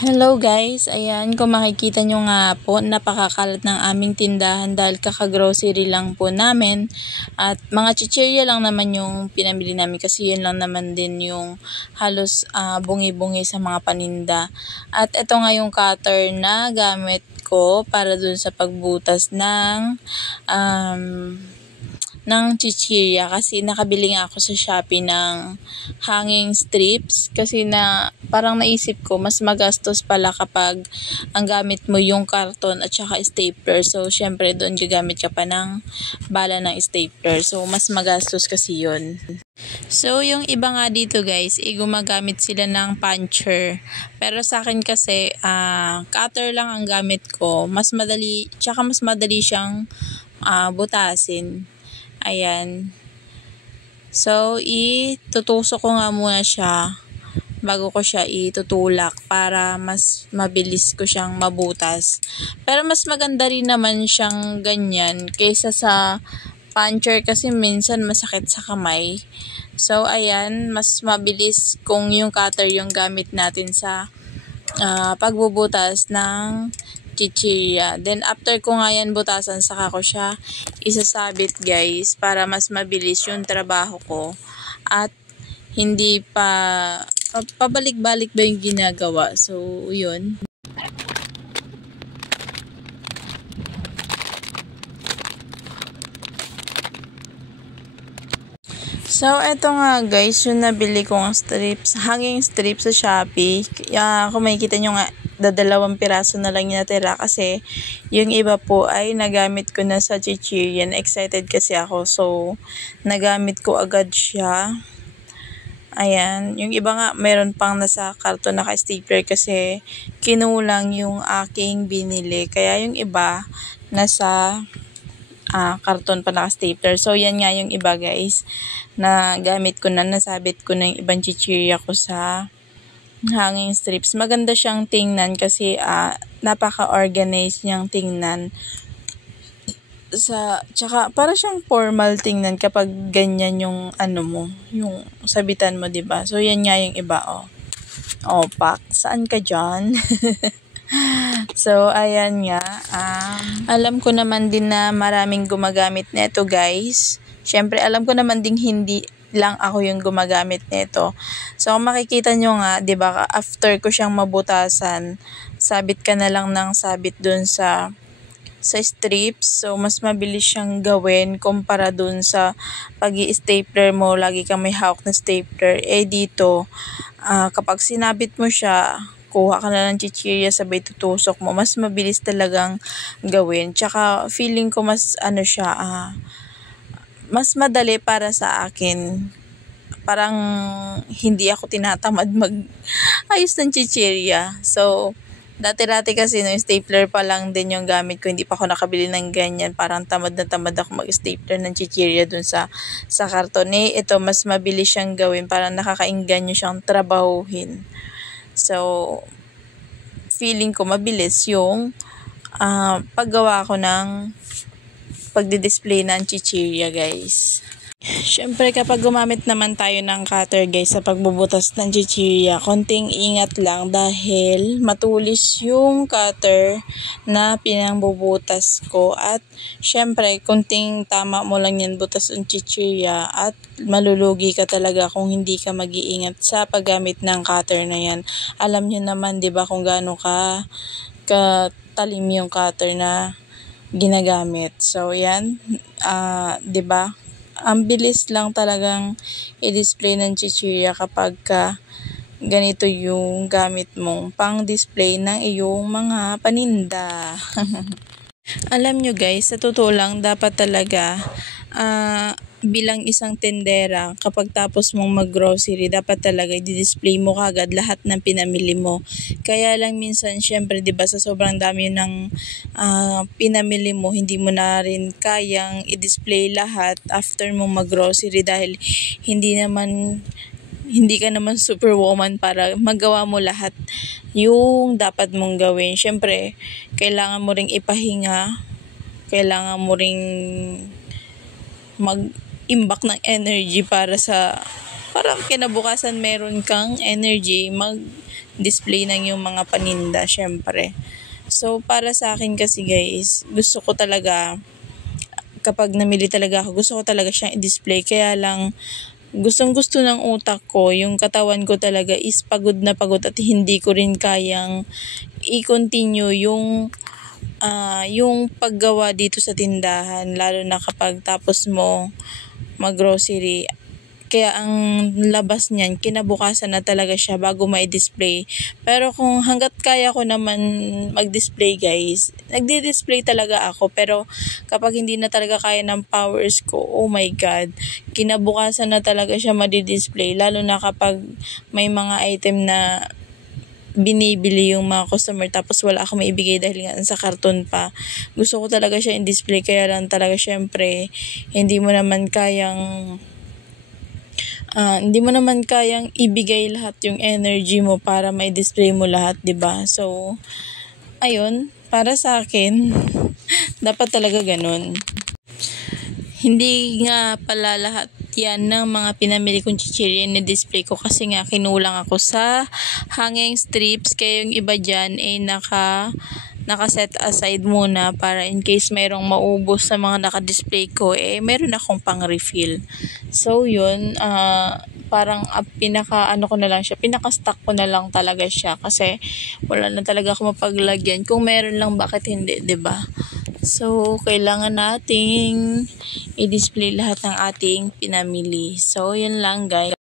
Hello guys, ayan kung makikita nyo nga po, napakakalat ng aming tindahan dahil kaka-grocery lang po namin at mga chichirya lang naman yung pinamili namin kasi yun lang naman din yung halos bungi-bungi sa mga paninda. At ito nga yung cutter na gamit ko para dun sa pagbutas ng chichirya kasi nakabili nga ako sa Shopee ng hanging strips kasi na parang naisip ko mas magastos pala kapag ang gamit mo yung karton at saka stapler. So syempre doon gagamit ka pa ng bala ng stapler. So mas magastos kasi yun. So yung iba nga dito guys, gumagamit sila ng puncher. Pero sa akin kasi cutter lang ang gamit ko. Mas madali siyang butasin. Ayan. So, itutusok ko nga muna siya bago ko siya itutulak para mas mabilis ko siyang mabutas. Pero mas maganda rin naman siyang ganyan kaysa sa puncher kasi minsan masakit sa kamay. So, ayan, mas mabilis kung yung cutter yung gamit natin sa pagbubutas ng chichirya. Then, after ko nga yan butasan, saka ko siya isasabit guys para mas mabilis yung trabaho ko at hindi pa pabalik-balik ba yung ginagawa. So, yun. So, eto nga guys, yung nabili kong strips, hanging strips sa Shopee. Kung makikita nyo nga, dalawang piraso na lang yung natira kasi yung iba po ay nagamit ko na sa chichirya. Excited kasi ako, so nagamit ko agad siya. Ayan, yung iba nga meron pang nasa karton naka-stapler kasi kinulang yung aking binili. Kaya yung iba nasa karton pa naka-stapler. So, yan nga yung iba guys na gamit ko na, nasabit ko na yung ibang chichirya ko sa hanging strips. Maganda siyang tingnan kasi napaka-organized niyang tingnan. Tsaka para siyang formal tingnan kapag ganyan yung yung sabitan mo, 'di ba? So yan nga yung iba, Pak, saan ka diyan? So ayan nga, alam ko naman din na maraming gumagamit nito, guys. Syempre alam ko naman ding hindi lang ako yung gumagamit nito. So, kung makikita nyo nga, 'di ba, after ko siyang mabutasan, sabit ka na lang ng sabit dun sa strips. So, mas mabilis siyang gawin kumpara dun sa pag-i-stapler mo, lagi kang may hawak na stapler. Dito, kapag sinabit mo siya, kuha ka na ng chichirya, sabay tutusok mo, mas mabilis talagang gawin. Tsaka, feeling ko mas mas madali para sa akin. Parang hindi ako tinatamad mag-ayos ng chichirya. So, dati-dati kasi yung stapler pa lang din yung gamit ko. Hindi pa ako nakabili ng ganyan. Parang tamad na tamad ako mag-stapler ng chichirya dun sa karton. Ito, mas mabilis siyang gawin. Parang nakakainganyo siyang trabahuhin. So, feeling ko mabilis yung paggawa ko ng pagdi-display ng chichirya, guys. Syempre, kapag gumamit naman tayo ng cutter, guys, sa pagbubutas ng chichirya, konting ingat lang dahil matulis yung cutter na pinangbubutas ko. At syempre, konting tama mo lang yan butas ng chichirya at malulugi ka talaga kung hindi ka mag-iingat sa paggamit ng cutter na yan. Alam nyo naman, 'di ba, kung gaano katalim yung cutter na ginagamit. So, yan. 'Di ba? Ang bilis lang talagang i-display ng chichirya kapag ganito yung gamit mong pang-display ng iyong mga paninda. Alam nyo guys, sa totoo lang, dapat talaga bilang isang tendera, kapag tapos mong mag-grocery, dapat talaga i-display mo kagad lahat ng pinamili mo. Kaya lang minsan, syempre, 'di ba, sa sobrang dami ng pinamili mo, hindi mo na rin kayang i-display lahat after mong mag-grocery dahil hindi ka naman superwoman para magawa mo lahat yung dapat mong gawin. Syempre, kailangan mo ring ipahinga, kailangan mo ring mag-imbak ng energy para para kinabukasan meron kang energy mag-display ng yung mga paninda, syempre. So, para sa akin kasi guys, gusto ko talaga, kapag namili talaga ako, gusto ko talaga siyang i-display. Kaya lang, gustong-gusto ng utak ko, yung katawan ko talaga is pagod na pagod at hindi ko rin kayang i-continue yung paggawa dito sa tindahan, lalo na kapag tapos mo mag-grocery. Kaya ang labas niyan, kinabukasan na talaga siya bago ma-display. Pero kung hanggat kaya ko naman mag-display guys, nagdi-display talaga ako. Pero kapag hindi na talaga kaya ng powers ko, oh my God, kinabukasan na talaga siya ma-display. Lalo na kapag may mga item na binibili yung mga customer tapos wala akong maibigay dahil nga sa karton pa. Gusto ko talaga siya in-display, kaya lang talaga syempre hindi mo naman kayang ibigay lahat yung energy mo para may display mo lahat, 'di ba? So, ayun, para sa akin, dapat talaga ganun. Hindi nga pala lahat yan ng mga pinamili kong chichirya na display ko kasi nga kinulang ako sa hanging strips, kaya yung iba dyan ay naka-set aside muna para in case mayroong maubos sa mga naka-display ko, meron akong pang-refill. So yun, parang pinaka-stock ko na lang talaga siya kasi wala na talaga ako mapaglagyan. Kung meron lang, bakit hindi, 'di ba? So, kailangan nating i-display lahat ng ating pinamili. So, yun lang guys.